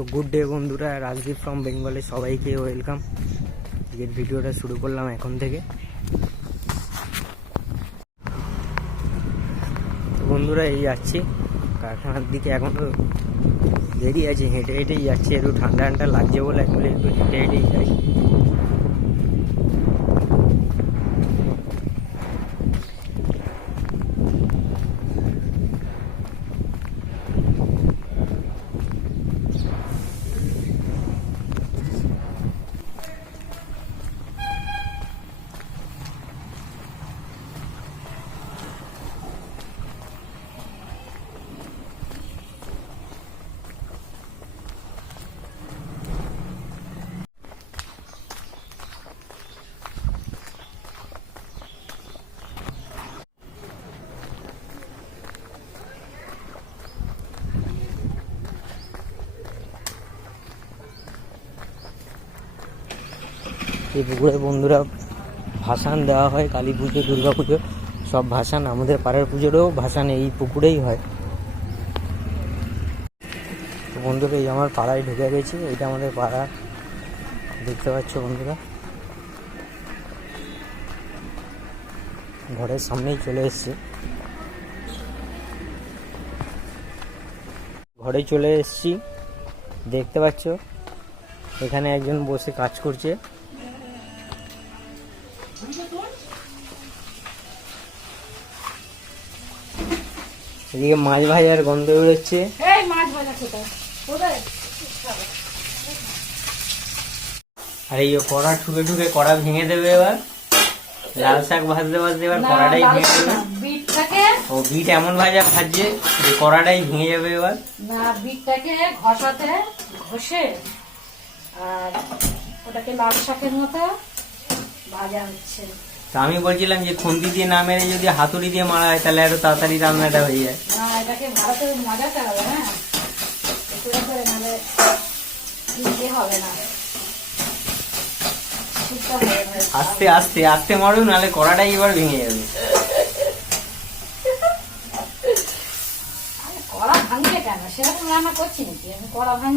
তো good day বন্ধুরা, Rajdeep from বেঙ্গলে সবাইকে ওয়েলকাম। আজকের ভিডিওটা শুরু করলাম এখন থেকে। তো বন্ধুরা এই যাচ্ছি কারখানার দিকে, এখনও দেরি আছে, হেঁটে হেঁটেই যাচ্ছি। একটু ঠান্ডা ঠান্ডা লাগছে বলে একটু হেঁটে হেঁটেই যাই। এই পুকুরে বন্ধুরা ভাসান দেওয়া হয়, কালী পুজো, দুর্গা পুজো সব ভাসান, আমাদের পাড়ার পুজোরও ভাসান এই পুকুরেই হয়। তো বন্ধুরা এই আমার পাড়ায় ঢুকে গেছি, এটা আমাদের পাড়া, দেখতে পাচ্ছ বন্ধুরা, ঘরের সামনেই চলে এসছে। ঘরে চলে এসছি, দেখতে পাচ্ছ এখানে একজন বসে কাজ করছে। এদিকে মাছ ভাজার গন্ধ বেরোচ্ছে। আর এই কড়া ঠুকে ঠুকে কড়া ভেঙে দেবে এবার, লাল শাক ভাজতে ভাজতে এবার কড়াটাই ভেঙে দেবে। ও বিট এমন ভাজা ভাজছে যে কড়াটাই ভেঙে যাবে এবার। না, বিটটাকে ঘষাতে ঘষে আর ওটাকে লাল শাকের মতো ভাজা হচ্ছে। তা আমি বলছিলাম যে খুন্তি দিয়ে না মেরে যদি হাতুড়ি দিয়ে মারা হয় তাহলে আরো তাড়াতাড়ি রান্নাটা হয়ে যায়। না, এটাকে ভালো করে মাজাতে হবে, হ্যাঁ, একটু করে নাহলে হবে না। আস্তে আস্তে আস্তে মারো, নাহলে কড়াটাই এবার ভেঙে যাবে। কড়া ভাঙবে কেন? সেরকম রান্না করছি নাকি আমি? কড়া ভাঙি